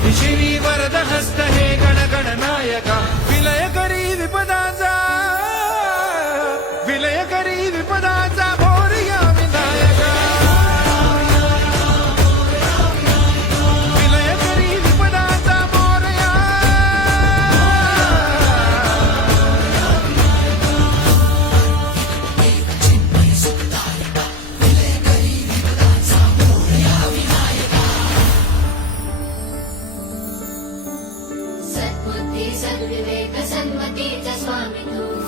सिद्धी शिवी वरद हस्त हे गणगणनायका विलय करी विपदाचा मोरया विनायका विलय करी विपदाचा मोरया सद्बुद्धी सद्विवेक सन्मतीचा स्वामी तू